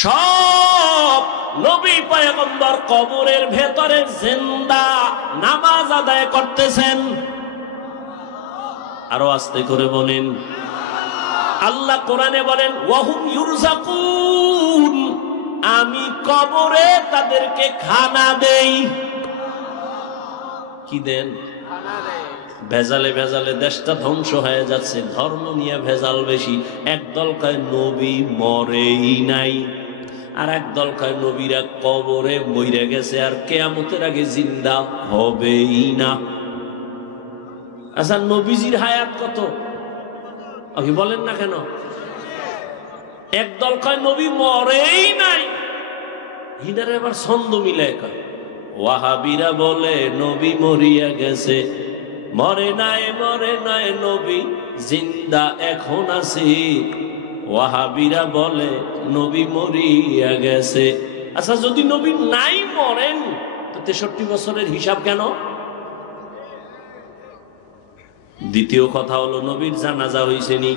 সব নবী পয়গম্বর কবরের ভেতরে জিন্দা নামাজ আদায় করতেছেন। আরো আস্তে করে বলেন। আল্লাহ কোরআনে বলেন ওয়াহুম ইউরযাকুন, আমি কবরে তাদেরকে খানা দেই। কি দেন? ভেজালে ভেজালে দেশটা ধ্বংস হয়ে যাচ্ছে, ধর্ম নিয়ে ভেজাল বেশি। একদল কয় নবী মরেই নাই, আর একদল কয় নবীরা কবরে মইরা গেছে আর কিয়ামতের আগে জিন্দা হবেই না। আচ্ছা, নবীজির হায়াত কত আপনি বলেন না কেন? একদল কয় নবী মরেই নাই, হিদারে আবার ছন্দ মিলায় কয়। ওয়াহাবিরা বলে নবী মরিয়া গেছে, মরে নাই মরে নাই, নবী জিন্দা এখন আছে। ওয়াহাবিরা বলে নবী মরিয়া গেছে। আচ্ছা, যদি নবী নাই মরেন তো 63 বছরের হিসাব কেন? দ্বিতীয় কথা হলো নবীর জানাজা হইছে নি?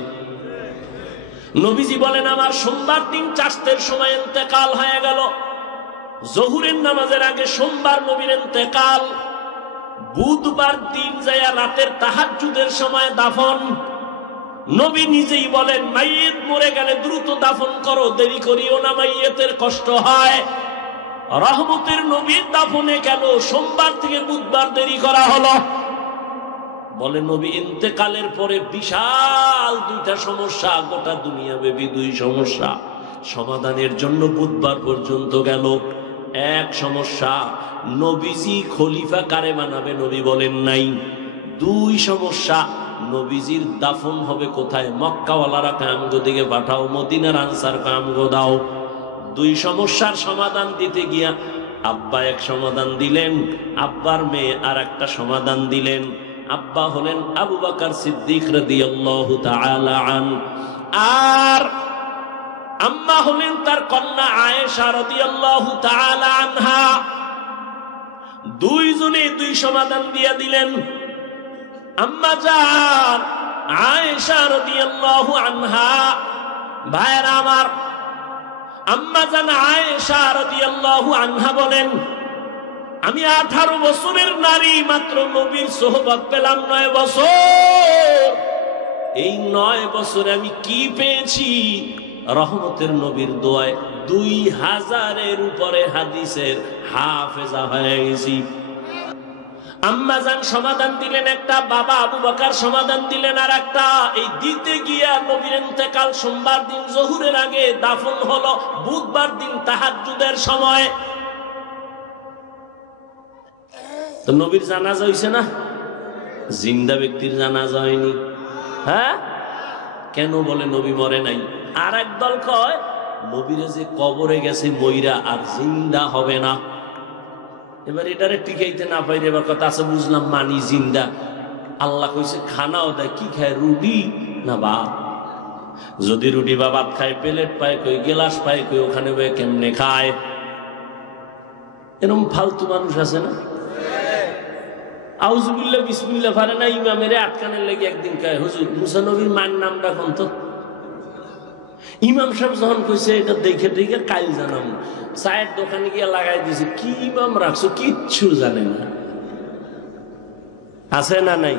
নবীজি বলেন আমার সোমবার দিন চাষতের সময় ইন্তেকাল হয়ে গেল, জোহরের নামাজের আগে সোমবার নবীর ইন্তেকাল, বুধবার দিন যায় রাতের তাহাজ্জুদের সময় দাফন। নবী নিজেই বলেন মাইয়িত মরে গেলে দ্রুত দাফন করো, দেরি করিও না, মাইয়িতের কষ্ট হয়। রহমতের নবীর দাফনে কেন সোমবার থেকে বুধবার দেরি করা হলো? বলে নবী ইন্তেকালের পরে বিশাল দুইটা সমস্যা, গোটা দুনিয়া ব্যাপী দুই সমস্যা সমাধানের জন্য বুধবার পর্যন্ত গেল। এক সমস্যা, নবীজি খলিফা কারে বানাবে নবী বলেন নাই। দুই সমস্যা, নবীজির দাফন হবে কোথায়? মক্কাওয়ালারা কামগো দিকে পাঠাও, মদিনার আনসার কামগো দাও। দুই সমস্যার সমাধান দিতে গিয়া আব্বা এক সমাধান দিলেন, আব্বার মেয়ে আর একটা সমাধান দিলেন। আব্বা হলেন আবু বকর সিদ্দিক রাদিয়াল্লাহু তাআলা আন, আর আম্মা হলেন তার কন্যা আয়েশা রাদিয়াল্লাহু তাআলা আনহা। দুইজনে দুই সমাধান দিয়া দিলেন। আম্মা জান আয়েশা রাদিয়াল্লাহু আনহা, ভাইরা আমার, আম্মা জান আয়েশা রাদিয়াল্লাহু আনহা বলেন আমি 18 বছরের নারী, মাত্র নবীর সোহবত পেলাম 9 বছর। এই 9 বছরে আমি কি পেয়েছি? রহমতের নবীর দোয়ায় 2000-এর উপরে হাদিসের হাফেজা হয়ে গেছি। আম্মা জান সমাধান দিলেন একটা, বাবা আবু বকর সমাধান দিলেন আর একটা। এই দিতে গিয়া নবীর ইন্তেকাল সোমবার দিন জোহরের আগে, দাফন হলো বুধবার দিন তাহাজ্জুদের সময়। তো নবীর জানাজা হইছে না? জিন্দা ব্যক্তির জানাজা হয়নি। হ্যাঁ, কেন বলে নবী মরে নাই? আর একদল কয় নবীরা যে কবরে গেছে মইরা আর জিন্দা হবে না। এবার এটারে টিকাইতে না পাইলে এবার কথা আছে বুঝলাম, মানি জিন্দা। আল্লাহ কইছে খানাও দেয়, কি খায়? রুটি না ভাত? যদি রুটি বা ভাত খায়, প্লেট পায় কই, গেলাস পায় কই, ওখানে কেমনে খায়? এরকম ফালতু মানুষ আছে না? আউযুবিল্লাহ বিসমিল্লাহ পারে না, ইমামের আটকানের লেগে একদিন কয় হুজুর মুসা নবীর মায়ের নামটা কোন তো? ইমাম সাহেব যখন কইছে এটা দেখে দেখে কাল জানাম, চায়ের দোকানে গিয়ে লাগাই দিয়েছে। কি ইমাম রাখছো, কিচ্ছু জানে না। আছে না নাই?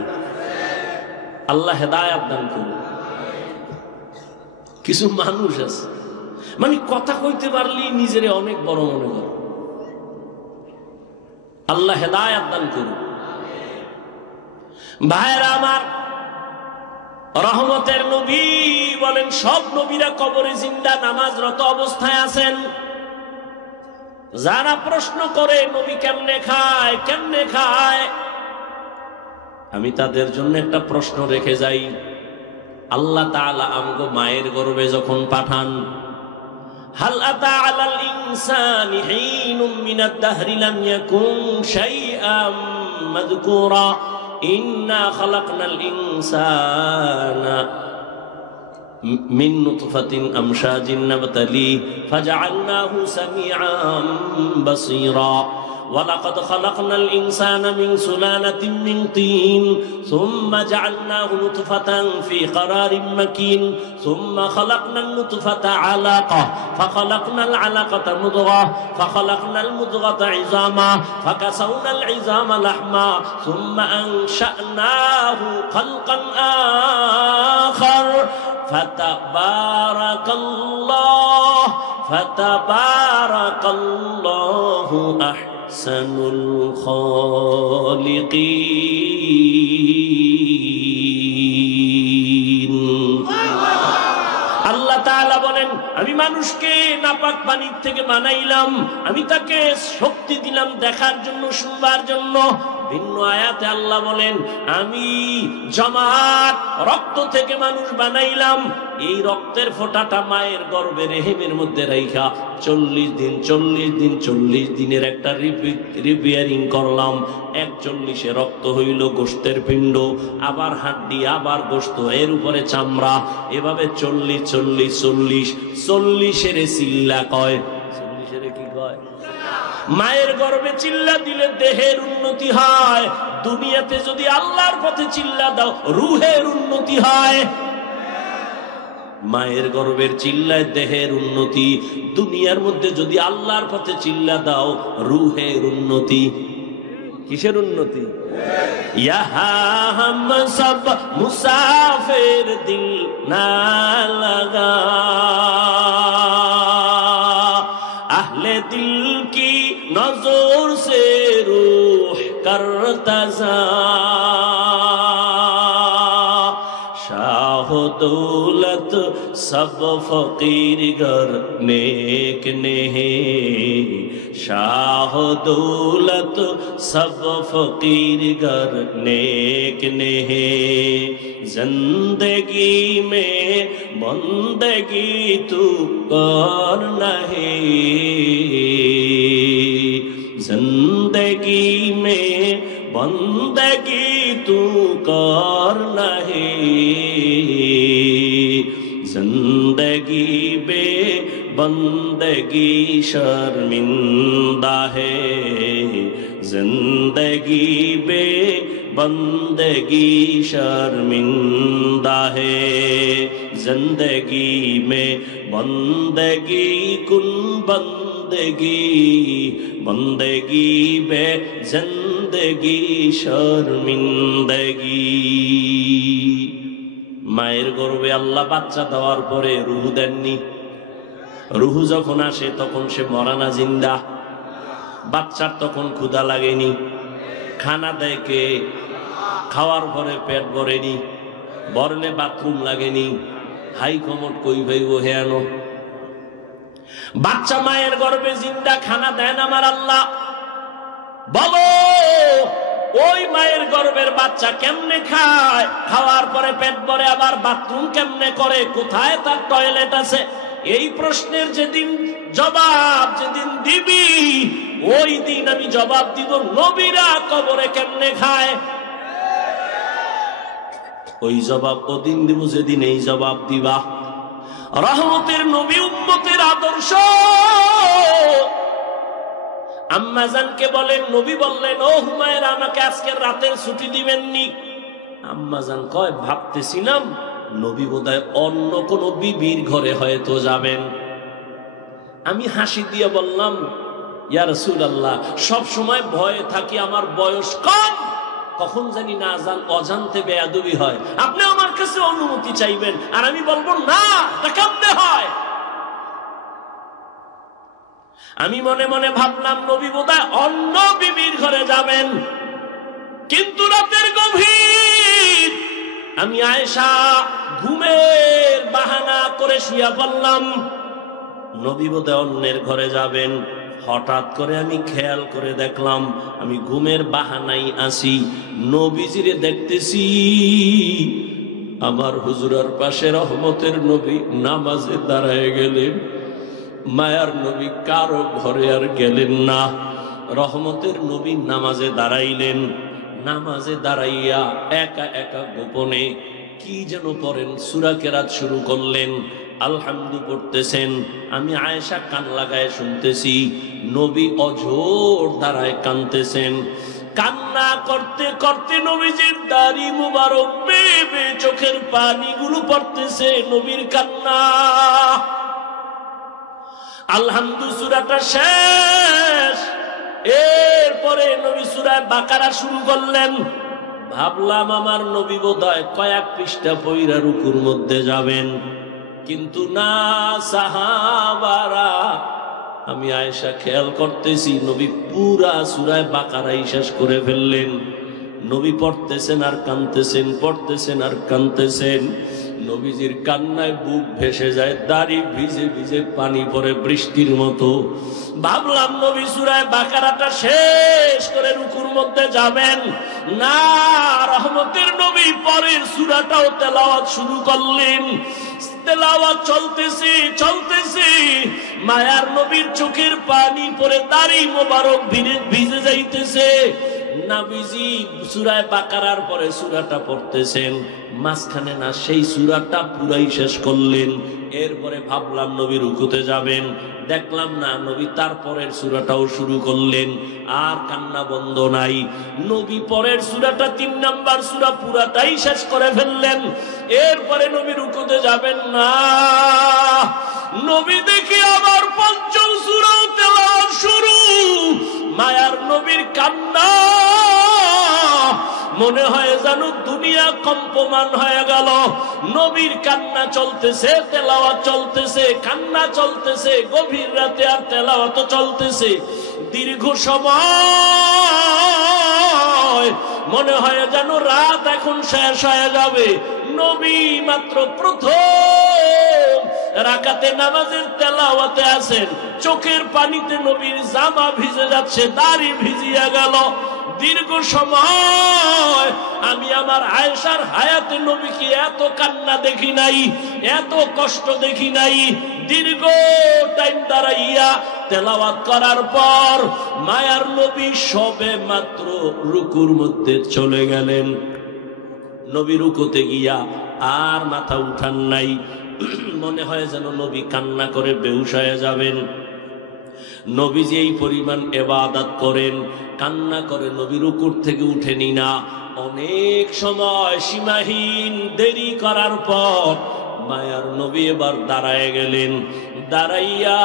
আল্লাহ হেদায়েত দান করুন। কিছু মানুষ আছে মানে কথা কইতে পারলেই নিজেরে অনেক বড় মনে করে। আল্লাহ হেদায়েত দান করুন। ভাইরা আমার, রহমতের নবী বলেন সব নবীরা কবরে জিন্দা নামাজরত অবস্থায় আছেন। যারা প্রশ্ন করে নবী কেমনে খায় কেমনে খায়, আমি তাদের জন্য একটা প্রশ্ন রেখে যাই। আল্লাহ তাআলা আমগো মায়ের গর্ভে যখন পাঠান, হাল আতা আলাল ইনসানি হিনুম মিনাদ দাহরি লাম ইয়াকুন শাইআম মাযকুরা ইন্না খালাকনাল ইনসানা মিন নুতফাতিন আমশাজিন নাবতালি ফাজআলনাহু সামিআন বাসীরা ওয়ালাকাদ খালাকনাল ইনসানা মিন সুলালাতিন মিন তিন সুম্মা জাআলনাহু নুতফাতান ফি ক্বারারিন মাকিন সুম্মা খালাকনান নুতফাতা আলাকা ফাখালাকনাল আলাকাতা মুদগা ফাখালাকনাল মুদগাতা ইযামা ফাকাসাউনাল ইযামা লাহমা সুম্মা আনশা'নাহু খালকান আখার ফাতাবারাকাল্লাহু আহসানুল খালিকিন। আল্লাহ তাআলা বলেন, আমি মানুষকে নাপাক পানির থেকে বানাইলাম, আমি তাকে শক্তি দিলাম দেখার জন্য, শুনবার জন্য। ভিন্ন আয়াতে আল্লাহ বলেন, আমি জমাট রক্ত থেকে মানুষ বানাইলাম, এই রক্তের ফোঁটাটা মায়ের গর্ভে রেহেমের মধ্যে রাইখা 40 দিনের একটা রিপেয়ারিং করলাম। 41 রক্ত হইল গোশতের পিণ্ড, আবার হাড্ডি, আবার গোশত, এর উপরে চামড়া, এভাবে 40 চিল্লা কয়। 40 কি কয়? মায়ের গর্ভে চিল্লা দিলে দেহের উন্নতি হয়। দুনিয়াতে যদি আল্লাহর পথে চিল্লা দাও, রুহের উন্নতি হয়। মায়ের গর্ভের চিল্লায় দেহের উন্নতি, দুনিয়ার মধ্যে যদি আল্লাহর পথে চিল্লা দাও, রুহের উন্নতি। কিসের উন্নতি? यहाँ हम सब मुसाफिर दिल ना लगा, अहले दिल की नजर से रूह करता जा, शाह दौलत सब फकीर घर नेक नहीं, शाह दौलत सब फकीर घर नेक नहीं, जिंदगी में बंदगी तू कर नहीं, जिंदगी में बंदगी तू कर नहीं, जिंदगी बे बंदगी शर्मिंदा है, जिंदगी बे बंदगी शर्मिंदा है, जिंदगी में बंदगी कुन बंदगी, बंदगी बे जिंदगी शर्मिंदगी। মায়ের গর্ভে আল্লাহ বাচ্চা দেওয়ার পরে রুহু দেননি। রুহু যখন আসে তখন সে মরা না জিন্দা। বাচ্চার তখন ক্ষুধা লাগেনি, খানা দেয় কে? খাওয়ার পরে পেট ভরেনি, বরলে বাথরুম লাগেনি, হাই কমট কই ভাইব হেয়ানো। বাচ্চা মায়ের গর্ভে জিন্দা, খানা দেন আমার আল্লাহ। বলো ওই মায়ের গর্ভের বাচ্চা কেমনে খায়? খাওয়ার পরে পেট ভরে আবার বাথরুম কেমনে করে? কোথায় তার টয়লেট আছে? এই প্রশ্নের যেদিন জবাব যেদিন দিবি, ওই দিন আমি জবাব দিব নবীরা কবরে কেমনে খায়। ওই জবাব ওদিন দিব যেদিন এই জবাব দিবা। রহমতের নবী, উম্মতের আদর্শ। আম্মাজানকে বলেন, নবী বললেন, ও হুমায়রা, আমাকে আজকের রাতের ছুটি দিবেননি? আম্মাজান কয়, ভাবতেছিলাম নবী বোধহয় অন্য কোন বিবির ঘরে হয়তো যাবেন। আমি হাসি দিয়ে বললাম, ইয়া রাসূলুল্লাহ, সব সময় ভয়ে থাকি, আমার বয়স কম, কখন জানি না জান অজান্তে বেয়াদবি হয়, আপনি আমার কাছে অনুমতি চাইবেন আর আমি বলবো না, তা কেমনে হয়? আমি মনে মনে ভাবলাম নবী বোধহয় অন্য বিবির ঘরে যাবেন। কিন্তু রাতের গভীর, আমি আয়েশা ঘুমের বাহানা করে শুয়ে পড়লাম, নবী বোধহয় অন্যের ঘরে যাবেন। হঠাৎ করে আমি খেয়াল করে দেখলাম, আমি ঘুমের বাহানাই আসি, নবীজিরে দেখতেছি আমার হুজুরার পাশে রহমতের নবী নামাজে দাঁড়ায় গেলেন। মায়ার নবী কারো ঘরে আর গেলেন না, রহমতের নবী নামাজে দাঁড়াইলেন। নামাজে দাঁড়াইয়া একা একা গোপনে কি যেন পড়েন, সূরা কেরাত শুরু করলেন। আলহামদু পড়তেছেন, আমি আয়েশা কান লাগায় শুনতেছি। নবী অঝোর দাঁড়ায় কাঁদতেছেন। কান্না করতে করতে নবীজির দাড়ি মুবারক বেয়ে বেয়ে চোখের পানিগুলো পড়তেছে, নবীর কান্না। আলহামদু সূরাটা শেষ, এরপরে নবী সূরা বাকারা শুরু করলেন। ভাবলাম আমার নবী বোধহয় কয়েক পৃষ্ঠা পইরা রুকুর মধ্যে যাবেন, কিন্তু না, সাহাবারা, আমি আয়েশা খেয়াল করতেছি নবী পুরা সূরা বাকারাই শেষ করে ফেললেন। নবী পড়তেছেন আর কাঁদতেছেন, পড়তেছেন আর কাঁদতেছেন। নবীজির কান্নায় বুক ভেসে যায়, দাড়ি ভিজে ভিজে পানি পড়ে বৃষ্টির মতো। ভাবলাম নবী সূরা বাকারাটা শেষ করে রুকুর মধ্যে যাবেন, না, রহমতের নবী পরের সূরাটাও তেলাওয়াত শুরু করলেন। তেলাওয়াত চলতেছে চলতেছে, মায়ার নবীর চোখের পানি পড়ে দাড়ি মোবারক ভিজে যাইতেছে। নবীজি সূরা বাকারার পরে সূরাটা পড়তেছেন, মাঝখানে না সেই সূরাটা পুরাই শেষ করলেন। এরপরে ভাবলাম নবী রুকুতে যাবেন, দেখলাম না, নবী তারপরের সূরাটাও শুরু করলেন। আর কান্না বন্ধ নাই। নবী পরের সূরাটা ৩ নাম্বার সূরা পুরাটাই শেষ করে ফেললেন। এরপরে নবী রুকুতে যাবেন না, নবী দেখি আবার পঞ্চম সূরাও তেলাওয়াত শুরু। মায়ার নবীর কান্না, মনে হয় যেন দুনিয়া কম্পমান হয়ে গেল। নবীর কান্না চলতেছে, তেলাওয়াত চলতেছে, কান্না চলতেছে, গভীর রাতে আর তেলাওয়াত চলতেছে দীর্ঘ সময়। মনে হয় যেন রাত এখন শেষ হয়ে যাবে। নবী মাত্র প্রথম রাকাতে নামাজের তেলাওয়াতে আছেন, চোখের পানিতে নবীর জামা ভিজে যাচ্ছে, দাড়ি ভিজিয়া গেল। দীর্ঘ সময় আমি আমার আয়েশার হায়াতে নবীকে এত কান্না দেখি নাই, এত কষ্ট দেখি নাই। দীর্ঘ টাইম দাঁড়াইয়া তেলাওয়াত করার পর মায়ার নবী সবে মাত্র রুকুর মধ্যে চলে গেলেন। নবী রুকুতে গিয়া আর মাথা উঠান নাই। মনে হয় যেন নবী কান্না করে বেহুশ হয়ে যাবেন। নবীজি এই পরিমাণ ইবাদত করেন, কান্না করে নবী রুকুর থেকে উঠেনি না। অনেক সময় সীমাহীন দেরি করার পর মায়ার নবী এবার দাঁড়ায় গেলেন। দাঁড়াইয়া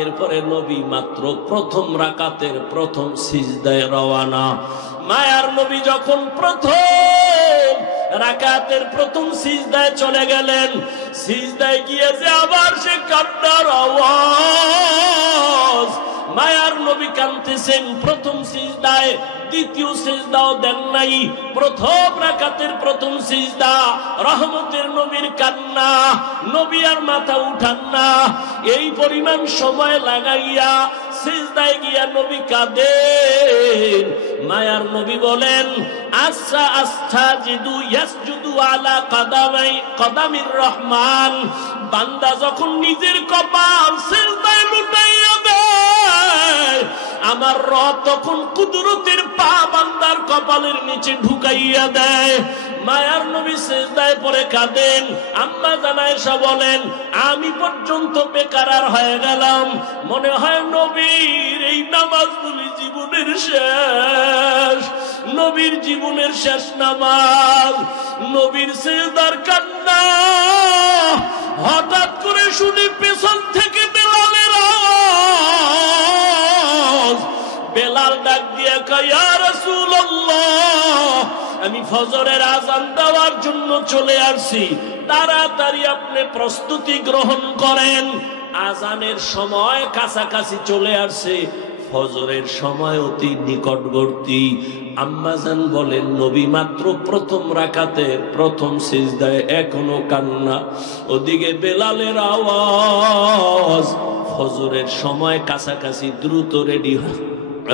এরপরে নবী মাত্র প্রথম রাকাতের প্রথম সিজদায় রওয়ানা। মায়ার নবী যখন প্রথম রাকাতের প্রথম সিজদায় চলে গেলেন, সিজদায় গিয়ে যে আবার সে কান্নার আওয়াজ। মায়ার নবী কাঁদতেছেন প্রথম সিজদায়, দ্বিতীয় সিজদাও দেন নাই। প্রথম রাকাতের প্রথম সিজদা, রহমতের নবীর কান্না, নবী আর মাথা উঠান না। এই পরিমাণ সময় লাগাইয়া সিজদায় গিয়া নবী কাঁদেন। মায়ার নবী বলেন, আচ্ছা আস্তাজিদু ইয়াসজুদু আলা কদামির রহমান। বান্দা যখন নিজের কপাল সিজদায় লুটাইয়া দেয়, আমার রব তখন কুদরতের পা বান্দার কপালের নিচে ঢুকাইয়া দেয়। মায়ার নবী সিজদায় পড়ে কাঁদেন। আম্মা জান আয়েশা বলেন, আমি পর্যন্ত বেকারার হয়ে গেলাম। মনে হয় নবীর এই নামাজগুলি জীবনের শেষ, নবীর জীবনের শেষ নামাজ। নবীর সিজদার কান্না হঠাৎ করে শুনি পেছন থেকে বেলালের আওয়াজ। বেলাল ডাক দিয়া কয়, ইয়া রাসূলুল্লাহ, আমি ফজরের আযান দেওয়ার জন্য চলে আসছি, তাড়াতাড়ি আপনি প্রস্তুতি গ্রহণ করেন। আযানের সময় কাছাকাছি চলে আসছে, ফজরের সময় অতি নিকটবর্তী। আম্মাজান বলেন, নবী মাত্র প্রথম রাকাতে প্রথম সিজদায় এখনো কান্না, ওদিকে বেলালের আওয়াজ। ফজরের সময় কাছাকাছি, দ্রুত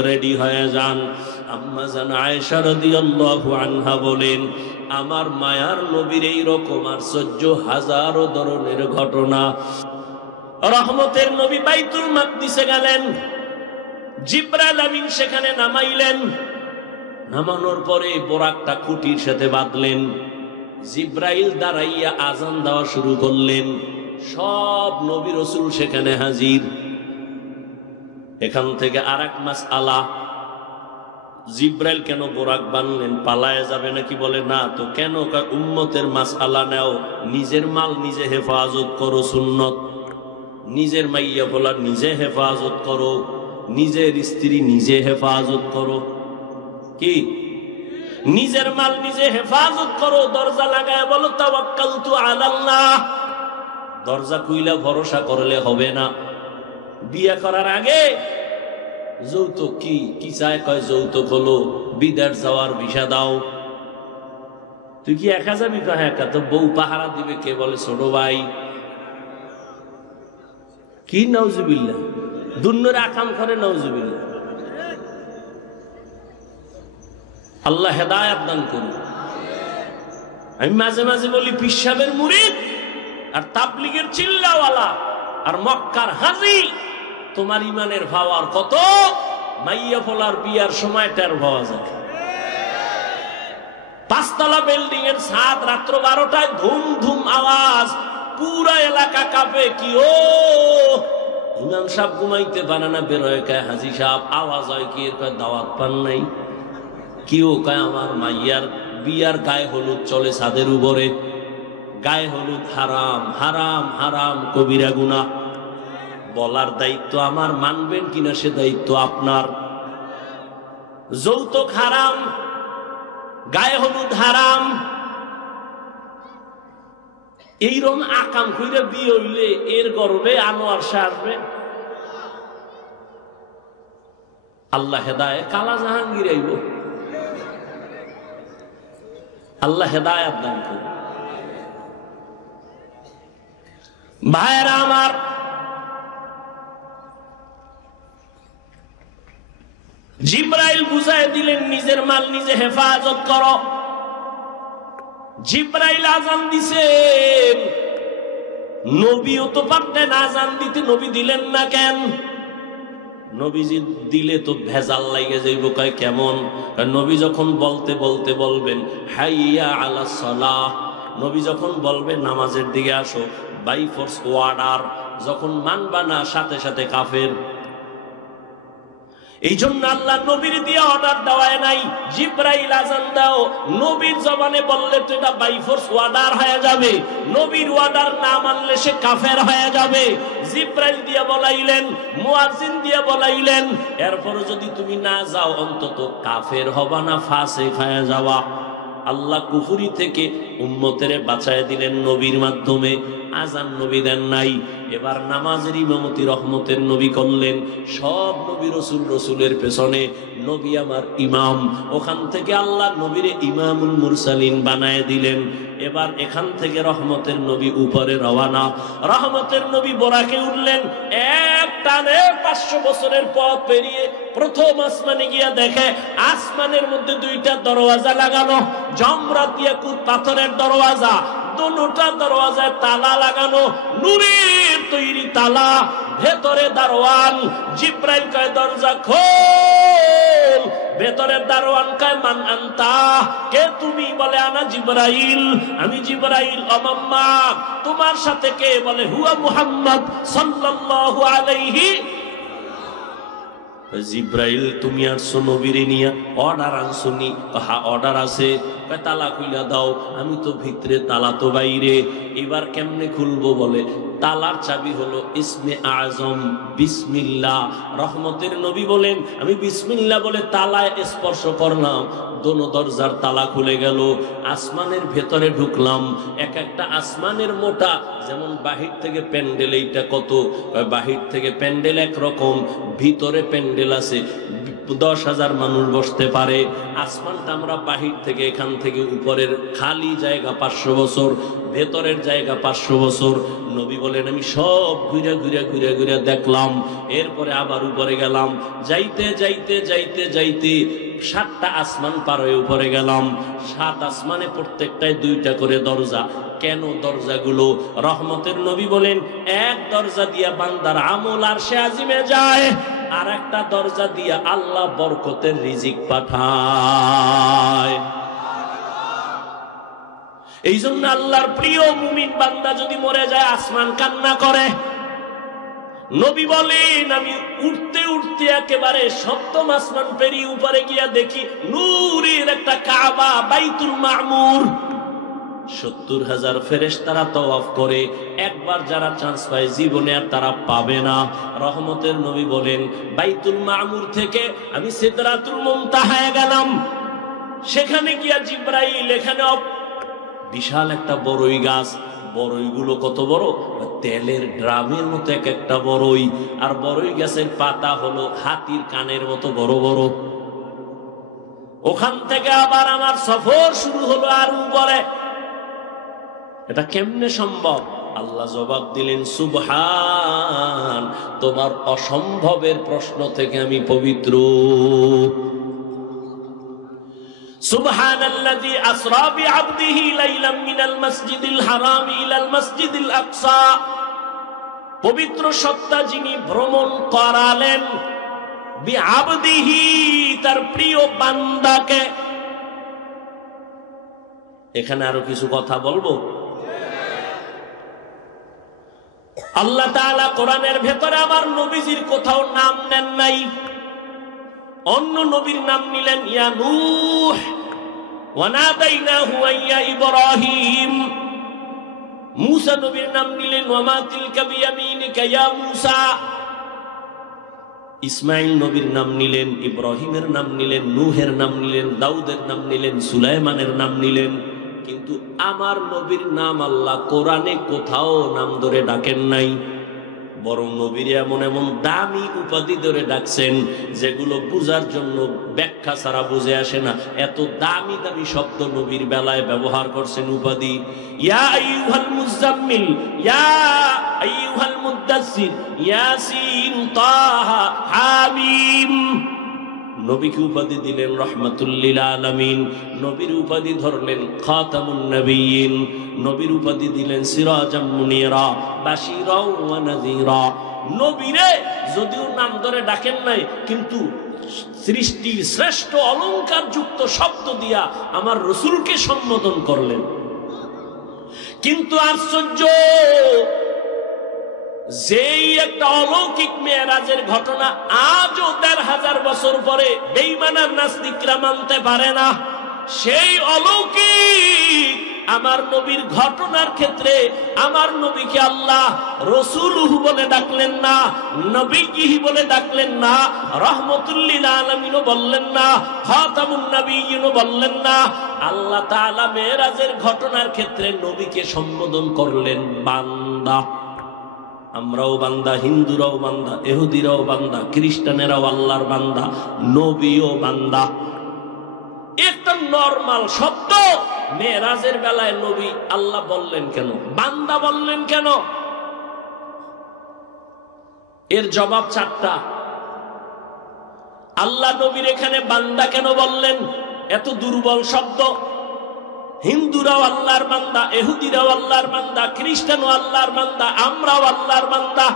রেডি হয়ে যান। আম্মাজান আয়েশা রাদিয়াল্লাহু আনহা বলেন, আমার মায়ার নবীর এই রকম আশ্চর্য হাজারো ধরনের ঘটনা। রহমতের নবী বাইতুল মাকদিসে গেলেন, জিবরাইল আমিন সেখানে নামাইলেন। নামানোর পরে বোরাকটা খুঁটির সাথে বাঁধলেন। জিবরাইল দাঁড়াইয়া আজান দেওয়া শুরু করলেন। সব নবী রাসূল সেখানে হাজির। এখান থেকে আরেক মাসআলা, জিব্রাইল কেন বোরাক বানলেন? পালায়ে যাবে নাকি? বলে না তো। কেন? উম্মতের মাসআলা নাও, নিজের মাল নিজে হেফাজত করো, সুন্নত। নিজের মাইয়া বলা নিজে হেফাজত করো, নিজের স্ত্রী নিজে হেফাজত করো। কি? নিজের মাল নিজে হেফাজত করো। দরজা লাগায় বলো তাওয়াক্কালতু আলাল্লাহ। দরজা খুইলা ভরসা করলে হবে না। বিয়ে করার আগে যৌতুক কি কি চায়? কয় যৌতুক হলো বিদেশ যাওয়ার ভিসা দাও। তুই কি একা যাবি? কয় একা। তো বউ পাহারা দিবে কে? বলে ছোট ভাই। কি নাউজুবিল্লাহ, দুন্নরে আকাম করে নাউজুবিল্লাহ। আল্লাহ হেদায়েত দান করুন। আমি মাঝে মাঝে বলি পীর সাহেবের মুরিদ আর তাবলীগের চিল্লাওয়ালা আর মক্কার হাজী, তোমার ইমানের পাওয়ার কত? মাইয়া ফলার বিয়ার সময় টের পাওয়া যায়। পাঁচতলা বিল্ডিং এর ছাদ, রাত্র 12টায় ধুম ধুম আওয়াজ, পুরা এলাকা কাঁপে। কি ও ইমাম সাহেব ঘুমাইতে পারে না, বেরোয় কয় হাজী সাহেব। আওয়াজ হয় কি? এর কয় দাওয়াত পান নাই। কি ও? কয় আমার মাইয়ার বিয়ার গায়ে হলুদ চলে ছাদের উপরে। গায়ে হলুদ হারাম, হারাম, হারাম, কবিরা গুনাহ। বলার দায়িত্ব আমার, মানবেন কিনা সে দায়িত্ব আপনার। যৌতুক হারাম, গায়ে হলুদ হারাম। এইরকম আকাম কইরা বিয়ে হইলে এর গর্বে আনোয়ার শাহ আসবে? আল্লাহ হেদায়েত, কালা জাহাঙ্গীর আইব। আল্লাহ হেদায়েত দান করুন। ভাইরা আমার, জিব্রাইল বুঝায় দিলেন নিজের মাল নিজে হেফাজত করো। জিব্রাইল আজান দিছেন, নবীও তো পারতেন আজান দিতে, নবী দিলেন না কেন? নবীজি দিলে তো ভেজাল লাগে যাইব। কয় কেমন? নবী যখন বলতে বলতে বলবেন হাইয়া আলাস সালাহ, নবী যখন বলবেন নামাজের দিকে আসো, বাই ফোর্স ওয়ার্ডার। যখন মানবা না, সাথে সাথে কাফের। এই জন্য আল্লাহ নবীর দিয়ে অর্ডার দেওয়ায় নাই, জিব্রাইল আজান দাও। নবীর জবানে বললে তো এটা বাই ফোর্স ওয়ার্ডার হয়ে যাবে। নবীর ওয়ার্ডার না মানলে সে কাফের হয়ে যাবে। জিব্রাইল দিয়ে বলাইলেন, মুয়াজ্জিন দিয়ে বলাইলেন। এরপর যদি তুমি না যাও, অন্তত কাফের হবা না, ফাসিক হয়ে যাওয়া। আল্লাহ কুফরি থেকে উম্মতের বাঁচায় দিলেন নবীর মাধ্যমে। আজান নবী দেন নাই। এবার নামাজের ইমামতি রহমতের নবী করলেন। সব নবী রসুল, রসুলের পেছনে নবী আমার ইমাম। ওখান থেকে আল্লাহ নবীরে ইমামুল মুরসালিন বানায় দিলেন। এবার এখান থেকে রহমতের নবী উপরে রওয়ানা। রহমতের নবী বোরাকে উঠলেন। এক টানে 500 বছরের পথ পেরিয়ে প্রথম আসমানে গিয়া দেখে আসমানের মধ্যে 2টা দরওয়াজা লাগানো, জমরাত ইয়াকুত পাথরের দরওয়াজা। দুটা দরওয়াজায় তালা লাগানো, নূরের তৈরি তালা। ভেতরে দারোয়ান। জিব্রাইল কয় দরজা খোল। ভেতরের দারোয়ান কয় মান আনতা, কে তুমি? বলে আনা জিব্রাইল, আমি জিব্রাইল। অমাম্মা, তোমার সাথে কে? বলে হুয়া মুহাম্মদ সাল্লাল্লাহু আলাইহি। জিব্রাইল তুমি আসছো নবীরে নিয়া, অর্ডার আনছনি? হ্যাঁ অর্ডার আছে। তালা খুইলা দাও। আমি তো ভিতরে, তালা তো বাইরে। এবার কেমনে খুলবো? বলে তালার চাবি হলো ইসমে আজম বিসমিল্লাহ। রহমতের নবী বলেন আমি বিসমিল্লাহ বলে তালায় স্পর্শ করলাম, দোনো দরজার তালা খুলে গেল। আসমানের ভেতরে ঢুকলাম। এক একটা আসমানের মোটা, যেমন বাহির থেকে প্যান্ডেল, এইটা কত? বাহির থেকে প্যান্ডেল একরকম, ভিতরে প্যান্ডেল আছে 10,000 মানুষ বসতে পারে। আসমানটা আমরা বাহির থেকে, এখান থেকে উপরের খালি জায়গা 500 বছর, ভেতরের জায়গা 500 বছর। নবী বলেন আমি সব ঘুরে ঘুরে ঘুরে ঘুরে দেখলাম। এরপরে আবার উপরে গেলাম। যাইতে যাইতে যাইতে যাইতে 7টা আসমান পার হয়ে উপরে গেলাম। 7 আসমানে প্রত্যেকটায় 2টা করে দরজা। কেন দরজাগুলো? রহমতের নবী বলেন এক দরজা দিয়া বান্দার আমল আরশে আজিমে যায়, আর একটা দরজা দিয়া আল্লাহ বরকতের রিজিক পাঠায়। এই জন্য আল্লাহর প্রিয় মুমিন বান্দা যদি মরে যায় আসমান কান্না করে। নবী বলেন আমি উঠতে উঠতে একেবারে সপ্তম আসমান পেরিয়ে উপরে গিয়া দেখি নূরের একটা কাবা বাইতুল মামুর। 70,000 ফেরেশতারা তওয়াফ করে। একবার যারা চান্স পায় জীবনে আর তারা পাবে না। রহমতের নবী বলেন বাইতুল মামুর থেকে আমি সিদরাতুল মুনতাহায় গেলাম। সেখানে গিয়া জিবরাইল এখানে বিশাল একটা বড়ই গাছ, বড়ইগুলো কত বড়, তেলের ড্রামের মতো এক একটা বড়ই। আর বড়ই গাছের পাতা হলো হাতির কানের মতো বড় বড়। ওখান থেকে আবার আমার সফর শুরু হলো আর উপরে। এটা কেমনে সম্ভব? আল্লাহ জবাব দিলেন সুবহান, তোমার অসম্ভবের প্রশ্ন থেকে আমি পবিত্র। সুবহানাল্লাযী আসরা বিআবদিহি লাইলাম মিনাল মাসজিদিল হারাম ইলাল মাসজিদিল আকসা। পবিত্র সত্তা যিনি ভ্রমণ করালেন বিআবদিহি, তার প্রিয় বান্দাকে। এখানে আরো কিছু কথা বলবো। আল্লাহ তাআলা কোরআনের ভেতরে আমার নবীজির কোথাও নাম নেন নাই। অন্য নবীর নাম নিলেন ইয়া নূহ ওয়া নাদাইনাহু ইয়া ইব্রাহিম। মূসা নবীর নাম নিলেন ওয়া মা তিলকা বিয়ামিনিকা ইয়া মূসা। ইসমাঈল নবীর নাম নিলেন, ইব্রাহিমের নাম নিলেন, নূহের নাম নিলেন, দাউদের নাম নিলেন, সুলাইমানের নাম নিলেন। কিন্তু আমার নবীর নাম আল্লাহ কোরআনে কোথাও নাম ধরে ডাকেন নাই। বরং নবীর এমন এমন দামি উপাধি ধরে ডাকছেন যেগুলো বুঝার জন্য ব্যাখ্যা ছাড়া বুঝে আসে না। এত দামি দামি শব্দ নবীর বেলায় ব্যবহার করছেন উপাধি। ইয়া আইয়ুহাল মুজাম্মিল, ইয়া আইয়ুহাল মুদ্দাসসির, ইয়াসিন, তাহা, হামিম। নবীকে উপাধি দিলেন রাহমাতুল লিল আলামিন। নবীর উপাধি ধরলেন খাতামুন নবিয়্যিন। নবীর উপাধি দিলেন সিরাজাম মুনিরা, বাশীরা ওয়া নাযীরা। নবীরে যদিও নাম ধরে ডাকেন নাই, কিন্তু সৃষ্টির শ্রেষ্ঠ অলংকার যুক্ত শব্দ দিয়া আমার রাসূলকে সম্বোধন করলেন। কিন্তু আশ্চর্য, যেই একটা অলৌকিক মেরাজের ঘটনা আজও ১৫০০ বছর পরে বেঈমান আর নাস্তিকরা মানতে পারে না, সেই অলৌকিক আমার নবীর ঘটনার ক্ষেত্রে আমার নবীকে আল্লাহ রাসূলুহু বলে ডাকলেন না, নবীহি বলে ডাকলেন না, রাহমাতুল লিল আলামিনও বললেন না, খাতামুন নবিয়্যিনও বললেন না। আল্লাহ তাআলা মেরাজের ঘটনার ক্ষেত্রে নবীকে সম্বোধন করলেন বান্দা। আমরাও বান্দা, হিন্দুরাও বান্দা, ইহুদিরাও বান্দা, খ্রিস্টানেরাও আল্লাহর বান্দা, নবীও বান্দা। একটা নরমাল শব্দ মেরাজের বেলায় নবী আল্লাহ বললেন কেন, বান্দা বললেন কেন? এর জবাব 4টা। আল্লাহ নবীর এখানে বান্দা কেন বললেন? এত দুর্বল শব্দ। হিন্দুরাও আল্লাহর বান্দা, ইহুদিরাও আল্লাহর বান্দা, খ্রিস্টানও আল্লাহর বান্দা, আমরাও আল্লাহর বান্দা।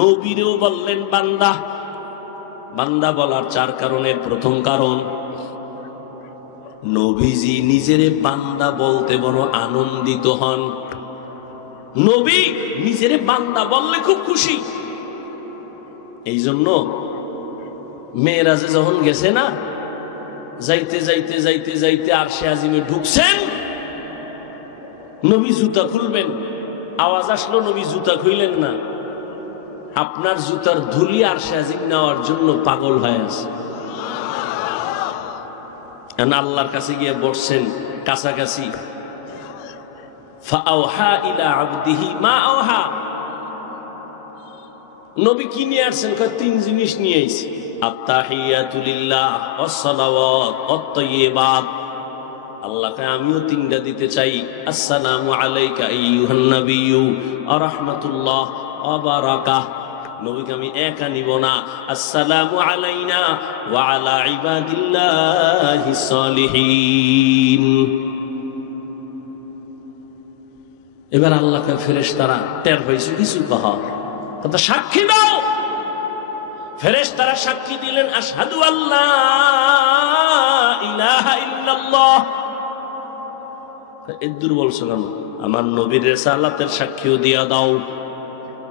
নবীরেও বললেন বান্দা। বান্দা বলার 4 কারণের প্রথম কারণ, নবীজি নিজেরে বান্দা বলতে বড় আনন্দিত হন। নবী নিজেরে বান্দা বললে খুব খুশি। এই জন্য মেরাজে যখন গেছে না, যাইতে যাইতে যাইতে যাইতে আরশে আজিমে ঢুকছেন, নবী জুতা খুলবেন, আওয়াজ আসলো, নবী জুতা খুইলেন না। আপনার জুতার ধুলি আরশে আজিম নেওয়ার জন্য পাগল হয়ে আছে। আল্লাহর কাছে গিয়ে বসছেন কাছাকাছি। ফাআওহা ইলা আবদিহি মা আওহা। নবী কি নিয়ে আসছেন? 3 জিনিস নিয়ে আইছে। আত-তাহিয়াতু লিল্লাহ ওয়াস সালাওয়াত ওয়াত তাইয়্যিবাত। আল্লাহকে আমিও 3টা দিতে চাই। আসসালামু আলাইকা আইয়ুহান নাবিয়্যু ওয়া রাহমাতুল্লাহ ওয়া বারাকাতুহু। নবীকে আমি একা নিব না। আসসালামু আলাইনা ওয়া আলা ইবাদিল্লাহিস সালিহিন। এবার আল্লাহকে ফেরেশতারা টের হইছে কিছু কহা, কথা সাক্ষী দাও। ফেরেশতারা সাক্ষী দিলেন, আশহাদু আল্লা ইলাহা ইল্লাল্লাহ এদুর বলছো কেন? আমার নবীর রিসালাতের সাক্ষীও দিয়া দাও।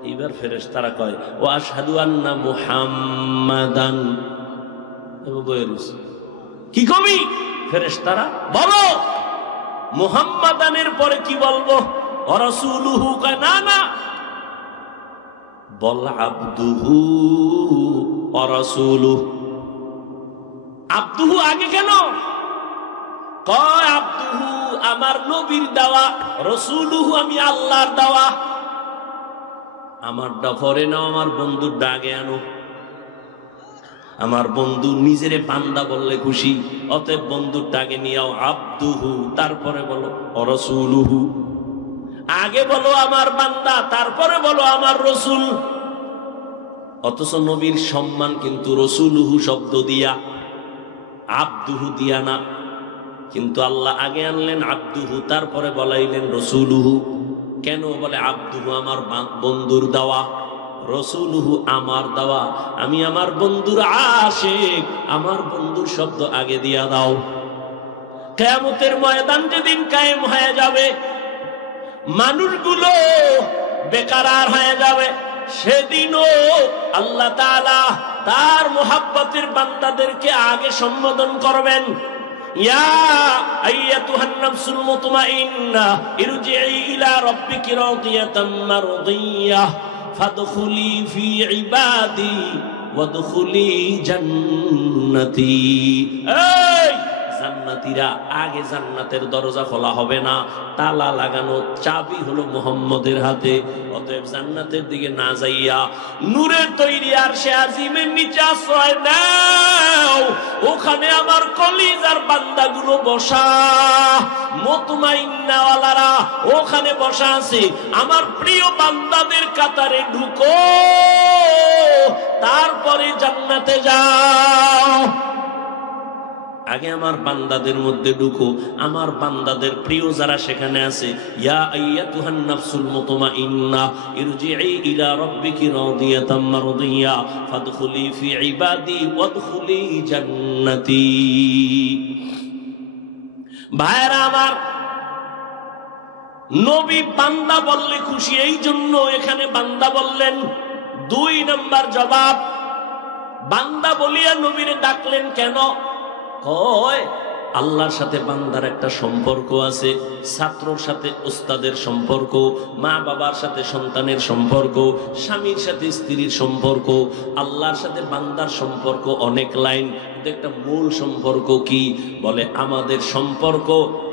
এইবার ফেরেশতারা কয় ও আশহাদু আন্না মুহাম্মাদান। কি কবি? ফেরেশতারা বলো মুহাম্মাদানের পরে কি বলবো? ওয়া রাসূলুহু। কয় না না, বল আবদুহু ওয়া রাসূলুহু। আবদুহু আগে কেন? কয় আবদুহু আমার নবীর দেওয়া, রাসূলুহু আমি আল্লাহর দেওয়া। আমারটা পরে নাও, আমার বন্ধুর ডাকে আনো। আমার বন্ধু নিজেরে বান্দা বললে খুশি, অতএব বন্ধুর ডাকে নিয়াও আবদুহু, তারপরে বলো রাসূলুহু। আগে বলো আমার বান্দা, তারপরে বলো আমার রসুল। অথচ নবীর সম্মান কিন্তু রাসূলুহু শব্দ দিয়া, আবদুহু দিয়া না। কিন্তু আল্লাহ আগে আনলেন আবদুহু, তারপরে বলাইলেন রাসূলুহু। কেন? বলে আবদুহু আমার বন্ধুর দেওয়া, রাসূলুহু আমার দেওয়া। আমি আমার বন্ধুর আশিক, আমার বন্ধুর শব্দ আগে দিয়া দাও। কিয়ামতের ময়দান যেদিন কায়েম হয়ে যাবে, মানুষগুলো বেকারার হয়ে যাবে, সেদিনও আল্লাহ তাআলা তার মুহাব্বতের বান্দাদেরকে আগে সম্বোধন করবেন। ইয়া আইয়াতুহান নাফসুল মুতমাইন্নাহ ইরজিই ইলা রাব্বিকি রাদিয়াতাম মারদিয়াহ ফাদখুলি ফি ইবাদি ওয়াদখুলি জান্নাতি। এই জান্নাতীরা, আগে জান্নাতের দরজা খোলা হবে না, তালা লাগানো, চাবি হলো মুহাম্মদের হাতে। অতএব জান্নাতের দিকে না যাইয়া নূরের তৈরি আরশে আজিমের নিচে আশ্রয় নাও। ওখানে আমার কলিজার বান্দাগুলো বসা, মুতমাইন্নাওয়ালারা ওখানে বসা আছে। আমার প্রিয় বান্দাদের কাতারে ঢুকো, তারপরে জান্নাতে যাও। আগে আমার বান্দাদের মধ্যে ঢুকো, আমার বান্দাদের প্রিয় যারা সেখানে আছে। ইয়া আইয়াতুহান নাফসুল মুতমাইন্নাহ ইরজিই ইলা রাব্বিকি রাদিয়াতাম মারদিয়া ফাদখুলি ফি ইবাদি ওয়াদখুলি জান্নাতি। ভাইরা আমার, নবী বান্দা বললে খুশি, এই জন্য এখানে বান্দা বললেন। 2 নাম্বার জবাব, বান্দা বলিয়া নবীরে ডাকলেন কেন? কয় আল্লাহর সাথে বান্দার একটা সম্পর্ক আছে, ছাত্রর সাথে উস্তাদের সম্পর্ক, মা বাবার সাথে সন্তানের সম্পর্ক, স্বামীর সাথে স্ত্রীর সম্পর্ক। আল্লাহর সাথে বান্দার সম্পর্ক অনেক লাইন, একটা মূল সম্পর্ক কি? বলে আমাদের সম্পর্ক,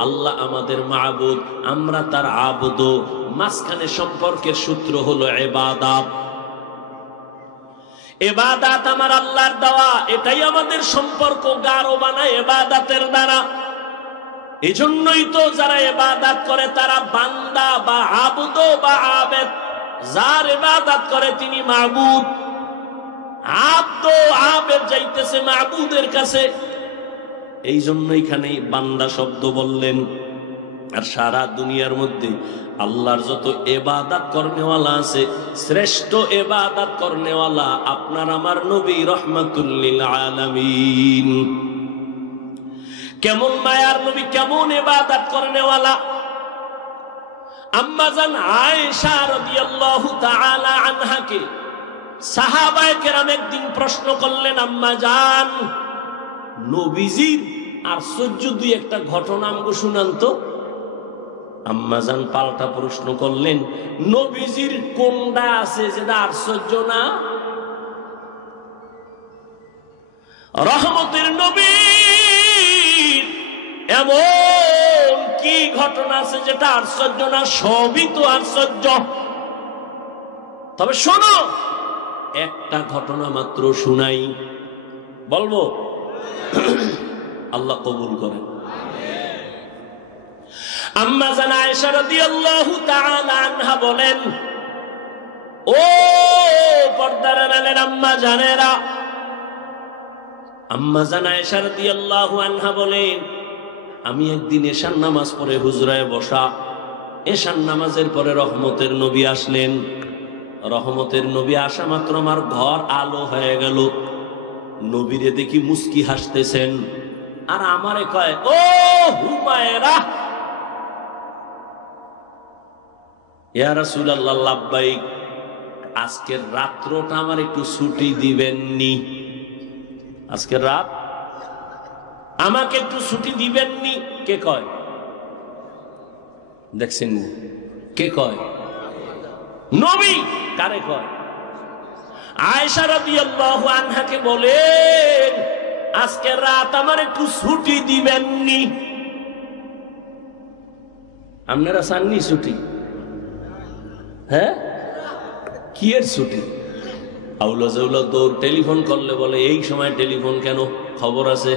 আল্লাহ আমাদের মাবুদ, আমরা তার আবুদ। মাঝখানে সম্পর্কের সূত্র হলো ইবাদত। ইবাদত আমার আল্লাহর দেওয়া, এটাই আমাদের সম্পর্ক গাঢ় বানায় ইবাদতের দ্বারা। এজন্যই তো যারা ইবাদত করে তারা বান্দা বা আবুদ বা আবেদ। যার ইবাদত করে তিনি মাবুদ, আব্দ আবেদ যাইতেছে মাবুদের কাছে। এই জন্য এখানে বান্দা শব্দ বললেন। আর সারা দুনিয়ার মধ্যে আল্লাহর যত ইবাদত করনেওয়ালা আছে, শ্রেষ্ঠ ইবাদত করনেওয়ালা আপনার আমার নবী রাহমাতুল লিল আলামিন। কেমন মায়ার নবী, কেমন ইবাদত করনেওয়ালা। আম্মা জান আয়েশা রাদিয়াল্লাহু তাআলা আনহাকে সাহাবায়ে কেরাম একদিন প্রশ্ন করলেন, আম্মা জান নবীজির আশ্চর্য দুই একটা ঘটনা আমগো শুনান তো। আম্মাজান পাল্টা প্রশ্ন করলেন, নবীজির কোনটা আছে যেটা আশ্চর্য না? রহমতের নবী এমন কি ঘটনা আছে যেটা আশ্চর্য না? সবই তো আশ্চর্য। তবে শোনো, একটা ঘটনা মাত্র শুনাই, বলবো? আল্লাহ কবুল করেন। আম্মা জান আয়েশা রাদিয়াল্লাহু তাআলা আনহা বলেন, ও পর্দার আড়ালের আম্মা জানেরা, আম্মা জান আয়েশা রাদিয়াল্লাহু আনহা বলেন, আমি একদিন এশার নামাজ পড়ে হুজরায় বসা। এশার নামাজের পরে রহমতের নবী আসলেন। রহমতের নবী আসা মাত্র আমার ঘর আলো হয়ে গেল। নবীরে দেখি মুস্কি হাসতেছেন, আর আমারে কয়, ও হুমায়রা। ইয়া রাসূলুল্লাহ লাব্বাইক, আজকের রাত্রটা আমার একটু ছুটি দিবেননি? আজকের রাত আমাকে একটু ছুটি দিবেননি? কে কয়? দেখছেন কে কয়? নবী। কারে কয়? আয়েশা রাদিয়াল্লাহু আনহাকে বলেন, আজকে রাত আমার একটু ছুটি দিবেননি? আপনারা চাননি ছুটি? হ্যাঁ, কি এর ছুটি? আউলা জাউলা দৌড় টেলিফোন করলে বলে এই সময় টেলিফোন কেন, খবর আছে।